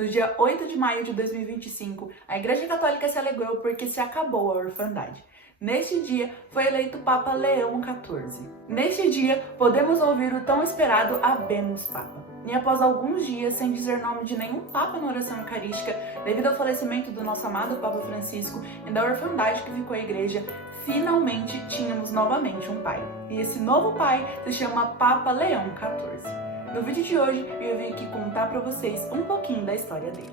No dia 8 de maio de 2025, a Igreja Católica se alegrou porque se acabou a orfandade. Neste dia, foi eleito Papa Leão XIV. Neste dia, podemos ouvir o tão esperado Habemus Papa. E após alguns dias sem dizer nome de nenhum Papa na oração eucarística, devido ao falecimento do nosso amado Papa Francisco e da orfandade que ficou a Igreja, finalmente tínhamos novamente um pai. E esse novo pai se chama Papa Leão XIV. No vídeo de hoje, eu vim aqui contar para vocês um pouquinho da história dele.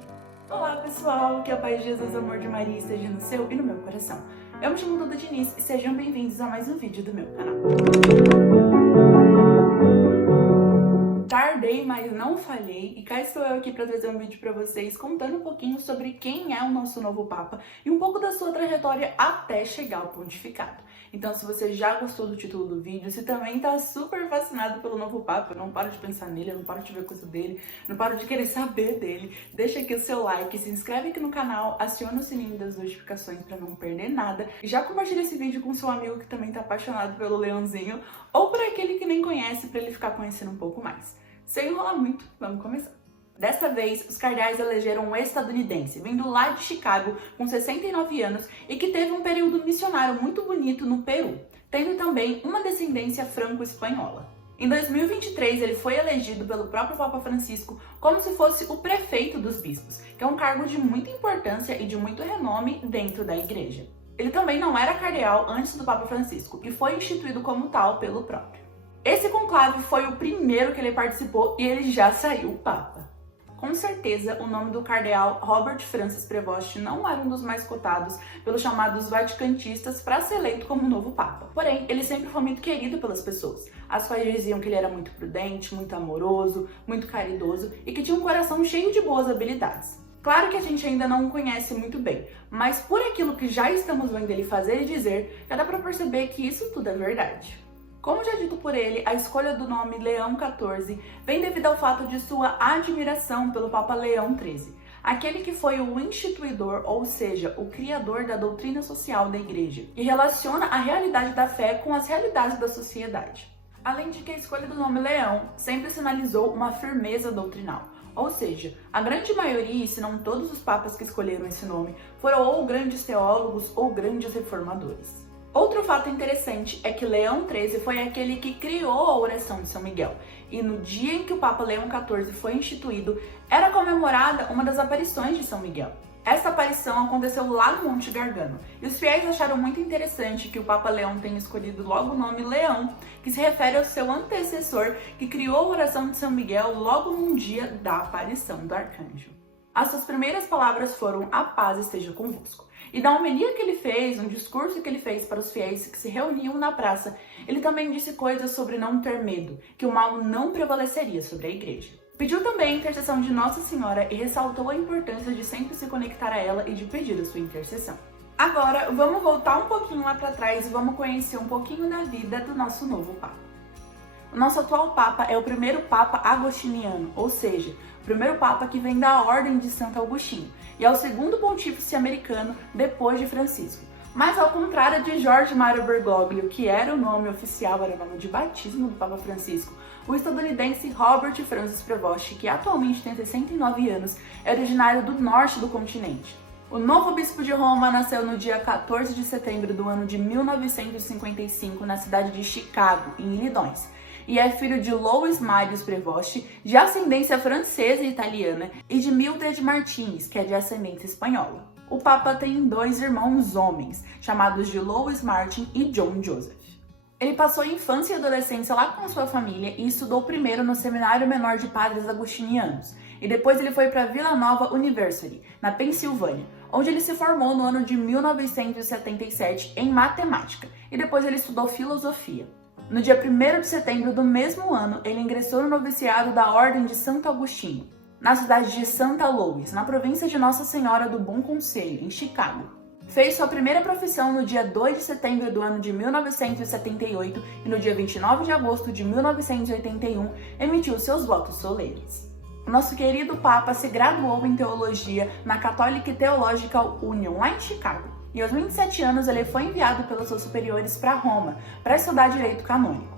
Olá pessoal, que a paz de Jesus, o amor de Maria esteja no seu e no meu coração. Eu me chamo Duda Diniz e sejam bem-vindos a mais um vídeo do meu canal. Tardei, mas não falhei, e cá estou eu aqui para trazer um vídeo para vocês contando um pouquinho sobre quem é o nosso novo Papa e um pouco da sua trajetória até chegar ao pontificado. Então, se você já gostou do título do vídeo, se também tá super fascinado pelo novo Papa, não para de pensar nele, não para de ver coisa dele, não para de querer saber dele, deixa aqui o seu like, se inscreve aqui no canal, aciona o sininho das notificações para não perder nada e já compartilha esse vídeo com seu amigo que também tá apaixonado pelo leãozinho ou por aquele que nem conhece para ele ficar conhecendo um pouco mais. Sem enrolar muito, vamos começar. Dessa vez, os cardeais elegeram um estadunidense, vindo lá de Chicago, com 69 anos, e que teve um período missionário muito bonito no Peru, tendo também uma descendência franco-espanhola. Em 2023, ele foi elegido pelo próprio Papa Francisco como se fosse o prefeito dos bispos, que é um cargo de muita importância e de muito renome dentro da igreja. Ele também não era cardeal antes do Papa Francisco, e foi instituído como tal pelo próprio. Esse conclave foi o primeiro que ele participou e ele já saiu Papa. Com certeza, o nome do cardeal Robert Francis Prevost não era um dos mais cotados pelos chamados vaticantistas para ser eleito como novo Papa. Porém, ele sempre foi muito querido pelas pessoas, as quais diziam que ele era muito prudente, muito amoroso, muito caridoso e que tinha um coração cheio de boas habilidades. Claro que a gente ainda não o conhece muito bem, mas por aquilo que já estamos vendo ele fazer e dizer, já dá para perceber que isso tudo é verdade. Como já dito por ele, a escolha do nome Leão XIV vem devido ao fato de sua admiração pelo Papa Leão XIII, aquele que foi o instituidor, ou seja, o criador da doutrina social da igreja, e relaciona a realidade da fé com as realidades da sociedade. Além de que a escolha do nome Leão sempre sinalizou uma firmeza doutrinal, ou seja, a grande maioria, se não todos os papas que escolheram esse nome, foram ou grandes teólogos ou grandes reformadores. Outro fato interessante é que Leão XIII foi aquele que criou a oração de São Miguel, e no dia em que o Papa Leão XIV foi instituído, era comemorada uma das aparições de São Miguel. Essa aparição aconteceu lá no Monte Gargano, e os fiéis acharam muito interessante que o Papa Leão tenha escolhido logo o nome Leão, que se refere ao seu antecessor, que criou a oração de São Miguel logo num dia da aparição do arcanjo. As suas primeiras palavras foram: "A paz esteja convosco". E na homilia que ele fez, um discurso que ele fez para os fiéis que se reuniam na praça, ele também disse coisas sobre não ter medo, que o mal não prevaleceria sobre a igreja. Pediu também a intercessão de Nossa Senhora e ressaltou a importância de sempre se conectar a ela e de pedir a sua intercessão. Agora, vamos voltar um pouquinho lá para trás e vamos conhecer um pouquinho da vida do nosso novo Papa. O nosso atual Papa é o primeiro Papa agostiniano, ou seja, o primeiro Papa que vem da Ordem de Santo Agostinho, e é o segundo pontífice americano depois de Francisco. Mas ao contrário de Jorge Mário Bergoglio, que era o nome oficial, era o nome de batismo do Papa Francisco, o estadunidense Robert Francis Prevost, que atualmente tem 69 anos, é originário do norte do continente. O novo bispo de Roma nasceu no dia 14 de setembro do ano de 1955 na cidade de Chicago, em Illinois, e é filho de Louis Marius Prevost, de ascendência francesa e italiana, e de Mildred Martins, que é de ascendência espanhola. O Papa tem dois irmãos homens, chamados de Louis Martin e John Joseph. Ele passou a infância e adolescência lá com sua família e estudou primeiro no Seminário Menor de Padres Agostinianos, e depois ele foi para Villanova University, na Pensilvânia, onde ele se formou no ano de 1977 em matemática, e depois ele estudou filosofia. No dia 1º de setembro do mesmo ano, ele ingressou no noviciado da Ordem de Santo Agostinho, na cidade de Santa Louis, na província de Nossa Senhora do Bom Conselho, em Chicago. Fez sua primeira profissão no dia 2 de setembro do ano de 1978 e no dia 29 de agosto de 1981 emitiu seus votos solenes. O nosso querido Papa se graduou em teologia na Catholic Theological Union, lá em Chicago. E aos 27 anos ele foi enviado pelos seus superiores para Roma, para estudar direito canônico.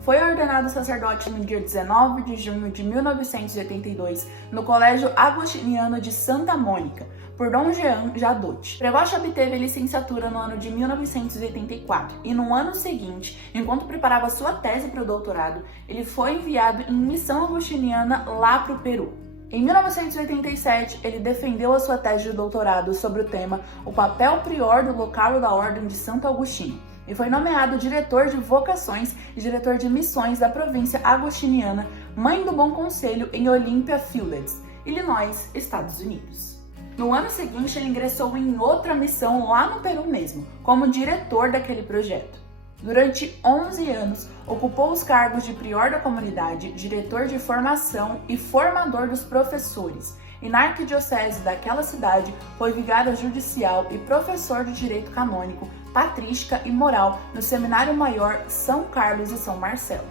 Foi ordenado sacerdote no dia 19 de junho de 1982 no Colégio Agostiniano de Santa Mônica, por Dom Jean Jadot. Prevost obteve a licenciatura no ano de 1984 e no ano seguinte, enquanto preparava sua tese para o doutorado, ele foi enviado em missão agostiniana lá para o Peru. Em 1987, ele defendeu a sua tese de doutorado sobre o tema O papel prior do local da Ordem de Santo Agostinho e foi nomeado diretor de vocações e diretor de missões da província agostiniana Mãe do Bom Conselho em Olympia Fields, Illinois, Estados Unidos. No ano seguinte, ele ingressou em outra missão lá no Peru mesmo, como diretor daquele projeto. Durante 11 anos, ocupou os cargos de prior da comunidade, diretor de formação e formador dos professores, e na arquidiocese daquela cidade foi vigário judicial e professor de direito canônico, patrística e moral no Seminário Maior São Carlos e São Marcelo.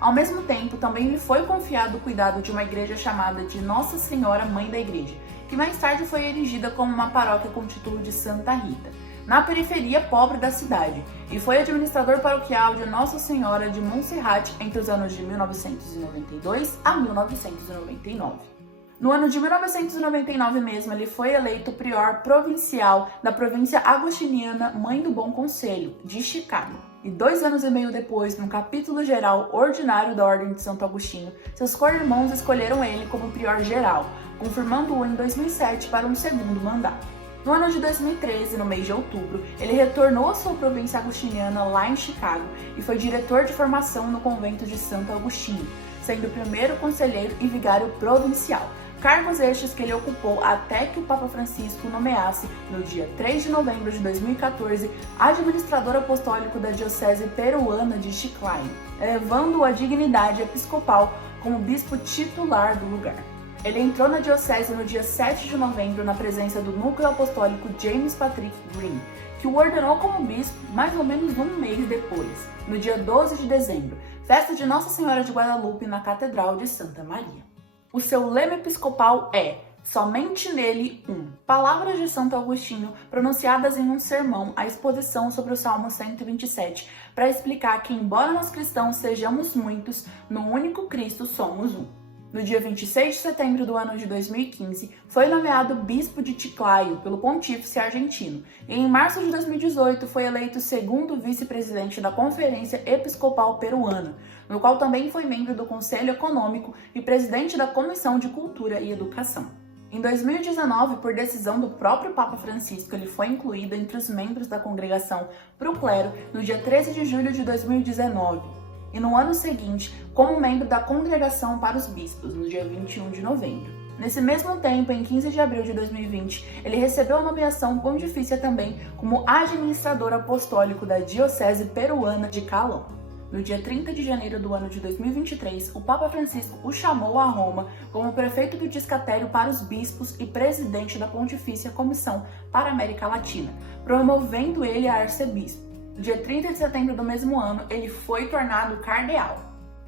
Ao mesmo tempo, também lhe foi confiado o cuidado de uma igreja chamada de Nossa Senhora Mãe da Igreja, que mais tarde foi erigida como uma paróquia com o título de Santa Rita, na periferia pobre da cidade, e foi administrador paroquial de Nossa Senhora de Montserrat entre os anos de 1992 a 1999. No ano de 1999 mesmo, ele foi eleito prior provincial da província agostiniana Mãe do Bom Conselho, de Chicago. E 2 anos e meio depois, no capítulo geral ordinário da Ordem de Santo Agostinho, seus co-irmãos escolheram ele como prior geral, confirmando-o em 2007 para um segundo mandato. No ano de 2013, no mês de outubro, ele retornou à sua província agostiniana lá em Chicago e foi diretor de formação no convento de Santo Agostinho, sendo o primeiro conselheiro e vigário provincial, cargos estes que ele ocupou até que o Papa Francisco nomeasse, no dia 3 de novembro de 2014, administrador apostólico da Diocese Peruana de Chiclayo, elevando-o à dignidade episcopal como bispo titular do lugar. Ele entrou na diocese no dia 7 de novembro na presença do núcleo apostólico James Patrick Green, que o ordenou como bispo mais ou menos um mês depois, no dia 12 de dezembro, festa de Nossa Senhora de Guadalupe na Catedral de Santa Maria. O seu lema episcopal é somente nele um. Palavras de Santo Agostinho pronunciadas em um sermão à exposição sobre o Salmo 127, para explicar que, embora nós cristãos sejamos muitos, no único Cristo somos um. No dia 26 de setembro do ano de 2015, foi nomeado bispo de Chiclayo pelo pontífice argentino e em março de 2018 foi eleito segundo vice-presidente da Conferência Episcopal Peruana, no qual também foi membro do Conselho Econômico e presidente da Comissão de Cultura e Educação. Em 2019, por decisão do próprio Papa Francisco, ele foi incluído entre os membros da congregação pro clero no dia 13 de julho de 2019. E no ano seguinte, como membro da Congregação para os Bispos, no dia 21 de novembro. Nesse mesmo tempo, em 15 de abril de 2020, ele recebeu a nomeação pontifícia também como administrador apostólico da Diocese Peruana de Calão. No dia 30 de janeiro do ano de 2023, o Papa Francisco o chamou a Roma como prefeito do Discatério para os Bispos e presidente da Pontifícia Comissão para a América Latina, promovendo ele a arcebispo. No dia 30 de setembro do mesmo ano, ele foi tornado cardeal.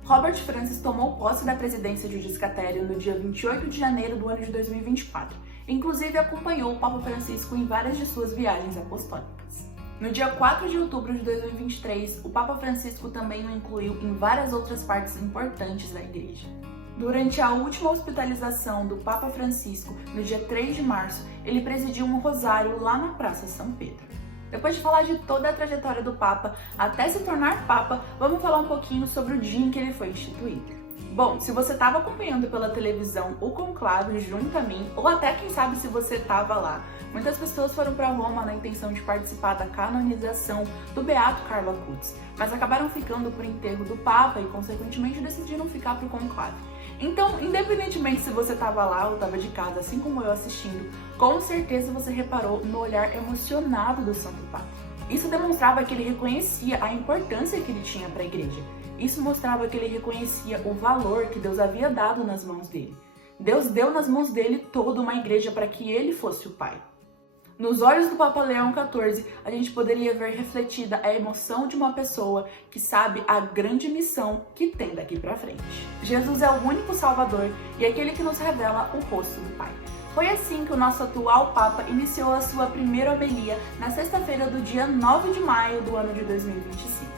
Robert Francis tomou posse da presidência do Discatério no dia 28 de janeiro do ano de 2024. Inclusive, acompanhou o Papa Francisco em várias de suas viagens apostólicas. No dia 4 de outubro de 2023, o Papa Francisco também o incluiu em várias outras partes importantes da Igreja. Durante a última hospitalização do Papa Francisco, no dia 3 de março, ele presidiu um rosário lá na Praça São Pedro. Depois de falar de toda a trajetória do Papa até se tornar Papa, vamos falar um pouquinho sobre o dia em que ele foi instituído. Bom, se você estava acompanhando pela televisão o conclave junto a mim, ou até quem sabe se você estava lá, muitas pessoas foram para Roma na intenção de participar da canonização do Beato Carlo Acutis, mas acabaram ficando por enterro do Papa e, consequentemente, decidiram ficar para o conclave. Então, independentemente se você estava lá ou estava de casa, assim como eu assistindo, com certeza você reparou no olhar emocionado do Santo Papa. Isso demonstrava que ele reconhecia a importância que ele tinha para a igreja. Isso mostrava que ele reconhecia o valor que Deus havia dado nas mãos dele. Deus deu nas mãos dele toda uma igreja para que ele fosse o pai. Nos olhos do Papa Leão XIV, a gente poderia ver refletida a emoção de uma pessoa que sabe a grande missão que tem daqui para frente. Jesus é o único Salvador e aquele que nos revela o rosto do Pai. Foi assim que o nosso atual Papa iniciou a sua primeira homilia na sexta-feira do dia 9 de maio do ano de 2025.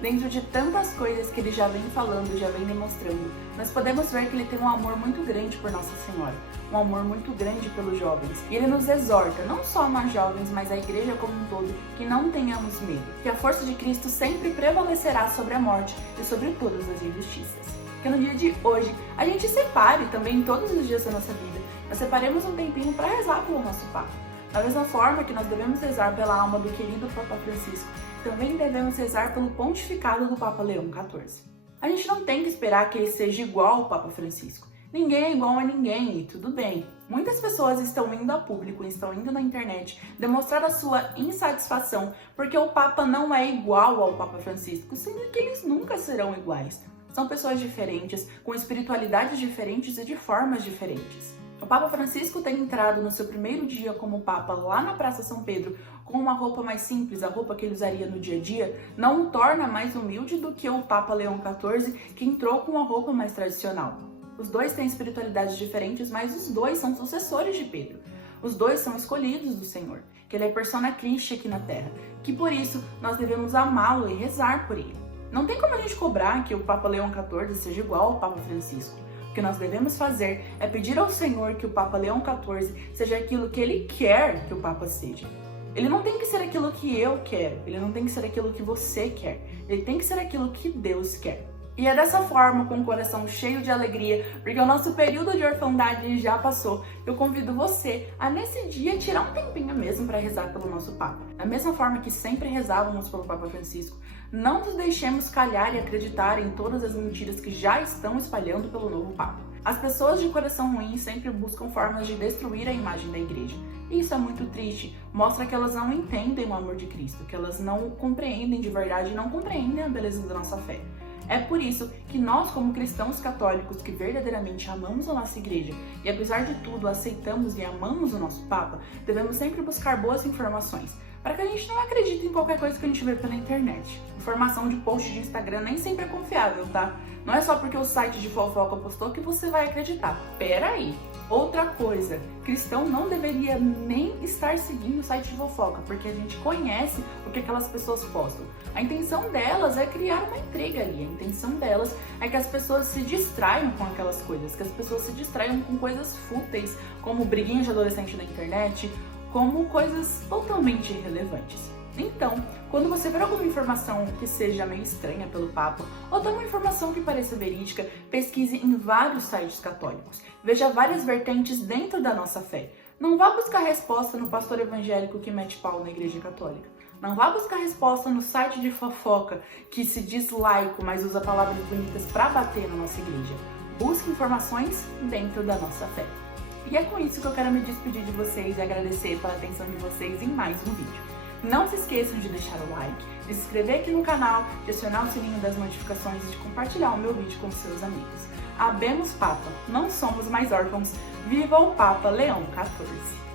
Dentro de tantas coisas que ele já vem falando, já vem demonstrando, nós podemos ver que ele tem um amor muito grande por Nossa Senhora, um amor muito grande pelos jovens. E ele nos exorta, não só nós jovens, mas a igreja como um todo, que não tenhamos medo, que a força de Cristo sempre prevalecerá sobre a morte e sobre todas as injustiças. Que no dia de hoje a gente separe também todos os dias da nossa vida, nós separemos um tempinho para rezar pelo nosso Papa. Da mesma forma que nós devemos rezar pela alma do querido Papa Francisco, também devemos rezar pelo pontificado do Papa Leão XIV. A gente não tem que esperar que ele seja igual ao Papa Francisco. Ninguém é igual a ninguém e tudo bem. Muitas pessoas estão indo a público, estão indo na internet demonstrar a sua insatisfação porque o Papa não é igual ao Papa Francisco, sendo que eles nunca serão iguais. São pessoas diferentes, com espiritualidades diferentes e de formas diferentes. O Papa Francisco ter entrado no seu primeiro dia como Papa lá na Praça São Pedro com uma roupa mais simples, a roupa que ele usaria no dia a dia, não o torna mais humilde do que o Papa Leão XIV, que entrou com uma roupa mais tradicional. Os dois têm espiritualidades diferentes, mas os dois são sucessores de Pedro. Os dois são escolhidos do Senhor, que ele é persona Christi aqui na Terra, que por isso nós devemos amá-lo e rezar por ele. Não tem como a gente cobrar que o Papa Leão XIV seja igual ao Papa Francisco. O que nós devemos fazer é pedir ao Senhor que o Papa Leão XIV seja aquilo que ele quer que o Papa seja. Ele não tem que ser aquilo que eu quero, ele não tem que ser aquilo que você quer, ele tem que ser aquilo que Deus quer. E é dessa forma, com o coração cheio de alegria, porque o nosso período de orfandade já passou, eu convido você a nesse dia tirar um tempinho mesmo para rezar pelo nosso Papa. Da mesma forma que sempre rezávamos pelo Papa Francisco, não nos deixemos calhar e acreditar em todas as mentiras que já estão espalhando pelo novo Papa. As pessoas de coração ruim sempre buscam formas de destruir a imagem da igreja. E isso é muito triste, mostra que elas não entendem o amor de Cristo, que elas não compreendem de verdade, não compreendem a beleza da nossa fé. É por isso que nós, como cristãos católicos que verdadeiramente amamos a nossa igreja e apesar de tudo aceitamos e amamos o nosso Papa, devemos sempre buscar boas informações, para que a gente não acredite em qualquer coisa que a gente vê pela internet. Informação de post de Instagram nem sempre é confiável, tá? Não é só porque o site de fofoca postou que você vai acreditar. Pera aí! Outra coisa, cristão não deveria nem estar seguindo o site de fofoca, porque a gente conhece o que aquelas pessoas postam. A intenção delas é criar uma intriga ali, a intenção delas é que as pessoas se distraiam com aquelas coisas, que as pessoas se distraiam com coisas fúteis, como briguinhas de adolescente na internet, como coisas totalmente irrelevantes. Então, quando você ver alguma informação que seja meio estranha pelo Papa, ou até uma informação que pareça verídica, pesquise em vários sites católicos. Veja várias vertentes dentro da nossa fé. Não vá buscar resposta no pastor evangélico que mete pau na igreja católica. Não vá buscar resposta no site de fofoca que se diz laico, mas usa palavras bonitas para bater na nossa igreja. Busque informações dentro da nossa fé. E é com isso que eu quero me despedir de vocês e agradecer pela atenção de vocês em mais um vídeo. Não se esqueçam de deixar o like, de se inscrever aqui no canal, de acionar o sininho das notificações e de compartilhar o meu vídeo com seus amigos. Habemos Papa, não somos mais órfãos. Viva o Papa Leão XIV!